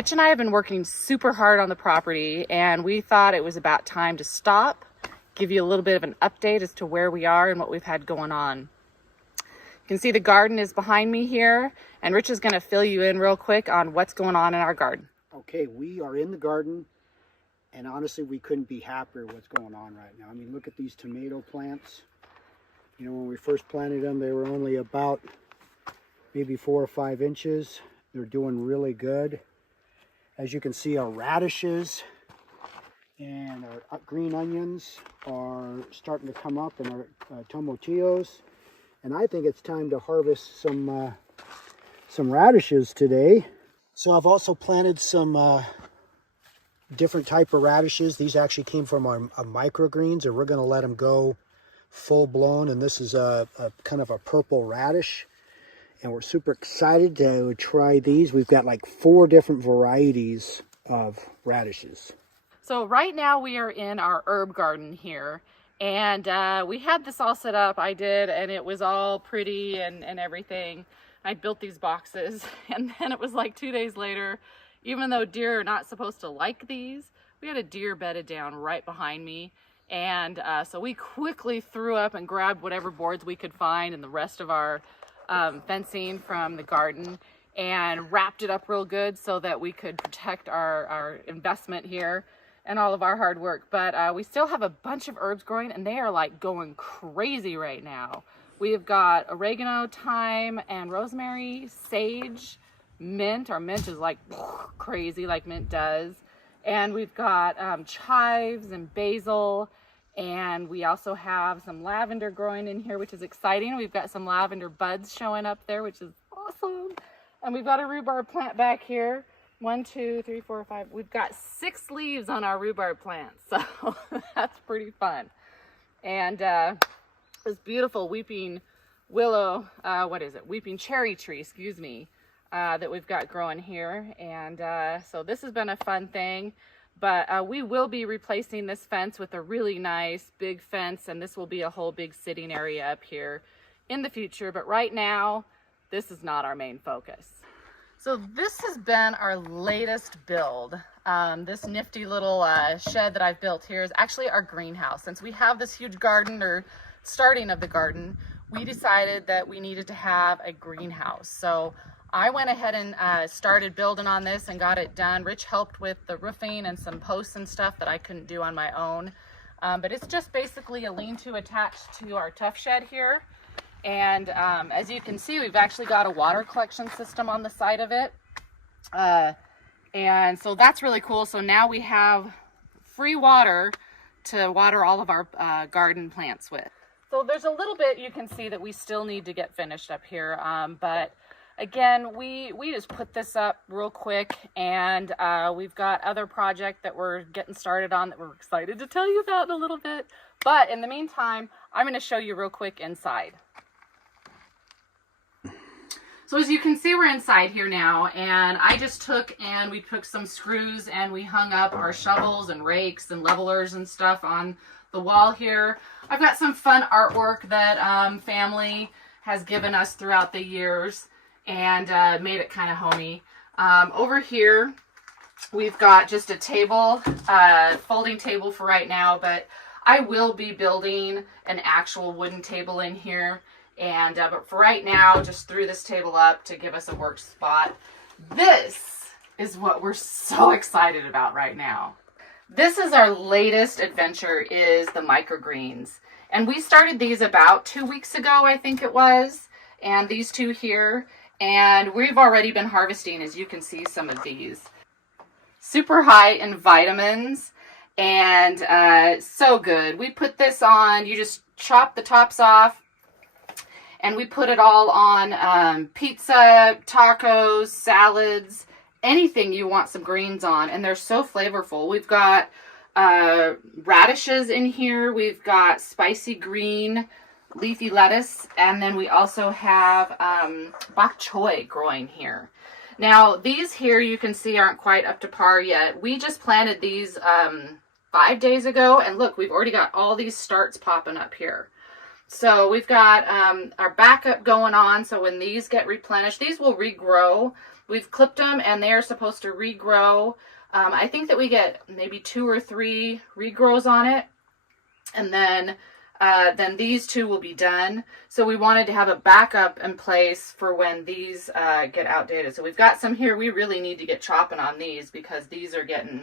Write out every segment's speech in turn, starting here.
Rich and I have been working super hard on the property, and we thought it was about time to stop, give you a little bit of an update as to where we are and what we've had going on. You can see the garden is behind me here, and Rich is going to fill you in real quick on what's going on in our garden. Okay, we are in the garden, and honestly, we couldn't be happier with what's going on right now. I mean, look at these tomato plants. You know, when we first planted them, they were only about maybe 4 or 5 inches. They're doing really good. As you can see, our radishes and our green onions are starting to come up, and our tomatillos. And I think it's time to harvest some radishes today. So I've also planted some different type of radishes. These actually came from our microgreens, and we're going to let them go full blown. And this is a kind of a purple radish, and we're super excited to try these. We've got like 4 different varieties of radishes. So right now we are in our herb garden here, and we had this all set up. I did, and it was all pretty and everything. I built these boxes, and then it was like 2 days later, even though deer are not supposed to like these, we had a deer bedded down right behind me. And so we quickly threw up and grabbed whatever boards we could find and the rest of our fencing from the garden, and wrapped it up real good so that we could protect our investment here and all of our hard work. But we still have a bunch of herbs growing, and they are like going crazy right now. We've got oregano, thyme, and rosemary, sage, mint. Our mint is like crazy, like mint does. And we've got chives and basil, and we also have some lavender growing in here, which is exciting. We've got some lavender buds showing up there, which is awesome. And we've got a rhubarb plant back here. 1, 2, 3, 4, 5. We've got 6 leaves on our rhubarb plant, so that's pretty fun. And this beautiful weeping willow, weeping cherry tree, excuse me, that we've got growing here. And so this has been a fun thing, but we will be replacing this fence with a really nice big fence, and this will be a whole big sitting area up here in the future. But right now, this is not our main focus. So this has been our latest build. This nifty little shed that I've built here is actually our greenhouse. Since we have this huge garden, or starting of the garden, we decided that we needed to have a greenhouse. So I went ahead and started building on this and got it done. Rich helped with the roofing and some posts and stuff that I couldn't do on my own. But it's just basically a lean-to attached to our tough shed here. And as you can see, we've actually got a water collection system on the side of it. And so that's really cool. So now we have free water to water all of our garden plants with. So there's a little bit you can see that we still need to get finished up here. But again, we just put this up real quick, and we've got other project that we're getting started on that we're excited to tell you about in a little bit. But in the meantime, I'm going to show you real quick inside. So as you can see, we're inside here now, and I just took some screws and we hung up our shovels and rakes and levelers and stuff on the wall here. I've got some fun artwork that family has given us throughout the years, and made it kind of homey. Over here, we've got just a table, folding table for right now, but I will be building an actual wooden table in here. And but for right now, just threw this table up to give us a work spot. This is what we're so excited about right now. This is our latest adventure, is the microgreens. And we started these about 2 weeks ago, I think it was. And these 2 here. And we've already been harvesting, as you can see, some of these. Super high in vitamins, and so good. We put this on, you just chop the tops off, and we put it all on pizza, tacos, salads, anything you want some greens on, and they're so flavorful. We've got radishes in here, we've got spicy green leafy lettuce, and then we also have bok choy growing here. Now these here you can see aren't quite up to par yet. We just planted these 5 days ago, and look, we've already got all these starts popping up here. So we've got our backup going on, so when these get replenished, these will regrow. We've clipped them and they are supposed to regrow. I think that we get maybe 2 or 3 regrows on it. And then these 2 will be done. So we wanted to have a backup in place for when these get outdated. So we've got some here. We really need to get chopping on these because these are getting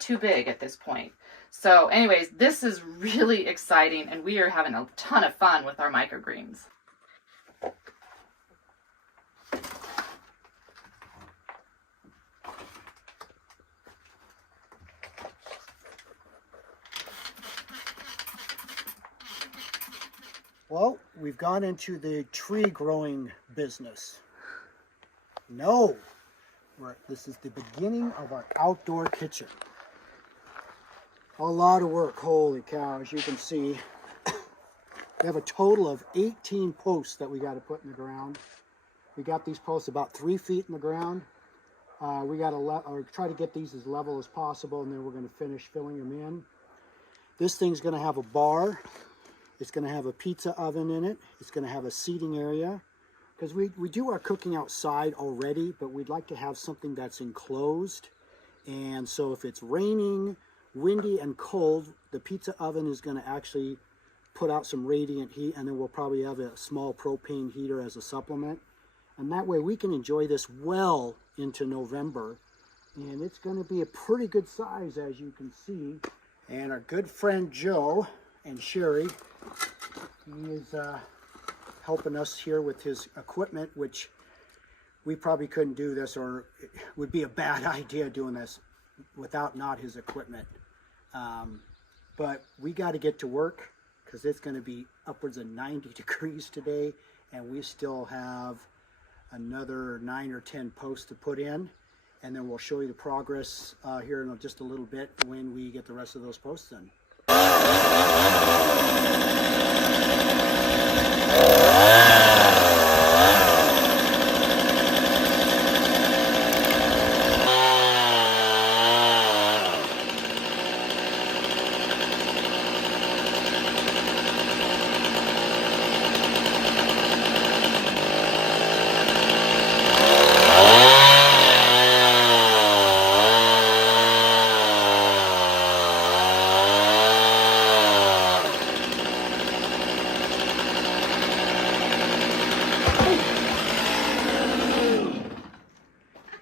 too big at this point. So anyways, this is really exciting and we are having a ton of fun with our microgreens. Well, we've gone into the tree growing business. No, this is the beginning of our outdoor kitchen. A lot of work, holy cow, as you can see. We have a total of 18 posts that we got to put in the ground. We got these posts about 3 feet in the ground. We got to try to get these as level as possible, and then we're going to finish filling them in. This thing's going to have a bar. It's going to have a pizza oven in it. It's going to have a seating area. Because we do our cooking outside already, but we'd like to have something that's enclosed. And so if it's raining, windy, and cold, the pizza oven is going to actually put out some radiant heat, and then we'll probably have a small propane heater as a supplement. And that way we can enjoy this well into November. And it's going to be a pretty good size, as you can see. And our good friend Joe and Sherry, he is helping us here with his equipment, which we probably couldn't do this, or it would be a bad idea doing this without not his equipment. But we got to get to work because it's going to be upwards of 90 degrees today, and we still have another 9 or 10 posts to put in, and then we'll show you the progress here in just a little bit when we get the rest of those posts in.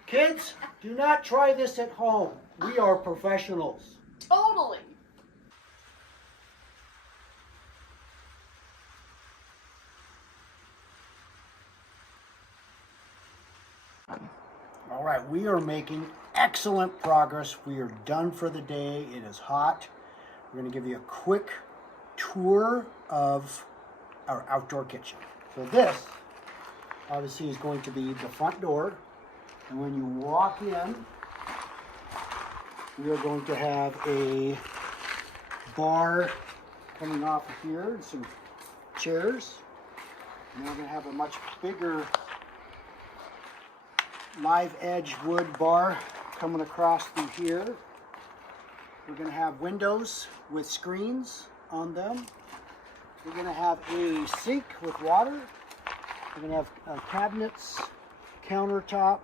Kids, do not try this at home. We are professionals. Totally. All right, we are making excellent progress. We are done for the day. It is hot. We're going to give you a quick tour of our outdoor kitchen. So this, obviously, is going to be the front door. And when you walk in, we are going to have a bar coming off of here and some chairs. And then we're going to have a much bigger live edge wood bar coming across through here. We're going to have windows with screens on them. We're going to have a sink with water. We're going to have cabinets, countertop,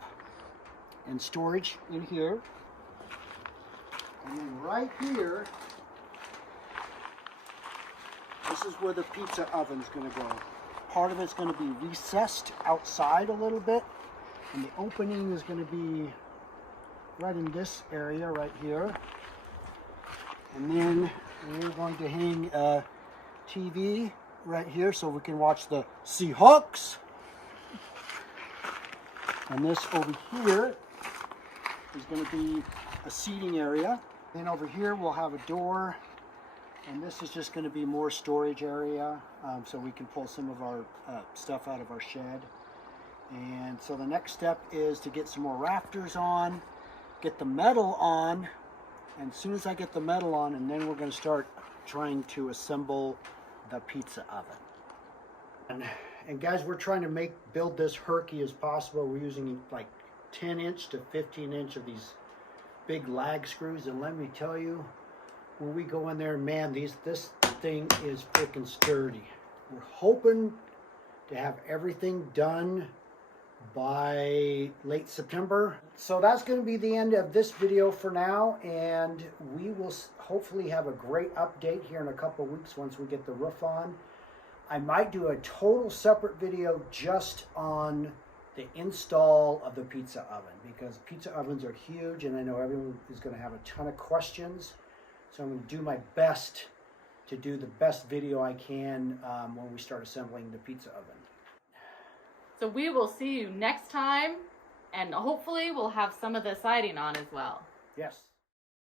and storage in here. And then right here, this is where the pizza oven is going to go. Part of it's going to be recessed outside a little bit, and the opening is going to be right in this area right here. And then we're going to hang a TV right here so we can watch the Seahawks. And this over here is going to be a seating area. Then over here we'll have a door, and this is just going to be more storage area, so we can pull some of our stuff out of our shed. And so the next step is to get some more rafters on, get the metal on, and as soon as I get the metal on, and then we're going to start trying to assemble the pizza oven. And guys, we're trying to build this herky as possible. We're using like 10-inch to 15-inch of these big lag screws, and let me tell you, when we go in there, man, this thing is freaking sturdy. We're hoping to have everything done by late September. So that's going to be the end of this video for now, and we will hopefully have a great update here in a couple of weeks once we get the roof on. I might do a total separate video just on the install of the pizza oven, because pizza ovens are huge and I know everyone is going to have a ton of questions. So I'm going to do my best to do the best video I can when we start assembling the pizza oven. So we will see you next time, and hopefully we'll have some of the siding on as well. Yes.